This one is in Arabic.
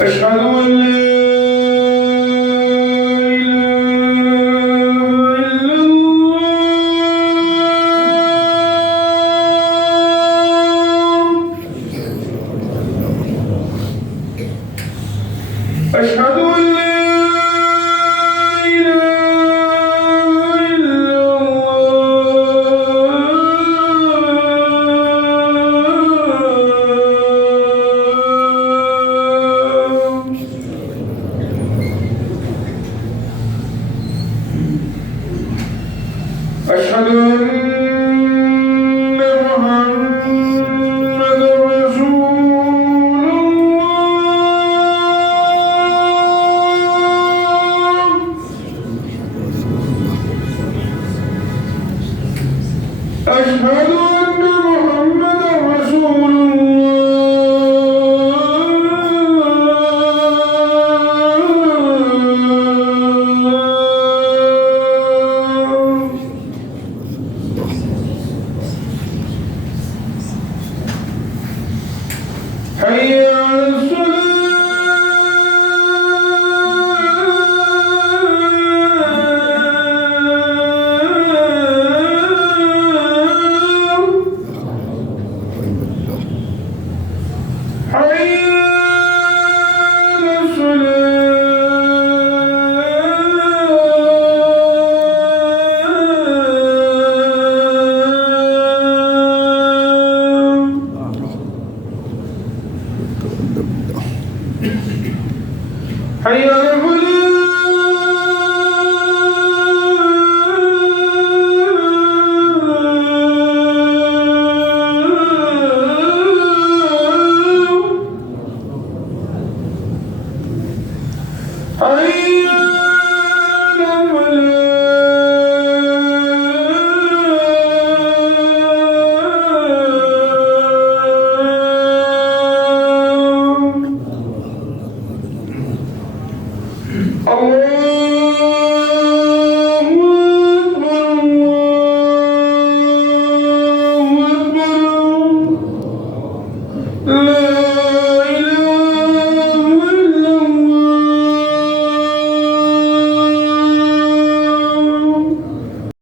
أشهد أن لا أشهد أن لا إله إلا الله أشهد أن محمدا رسول الله أشهد أن محمدا رسول الله حي على الصلاة حي على الصلاة حي على الفلاح حي على الله أكبر الله أكبر لا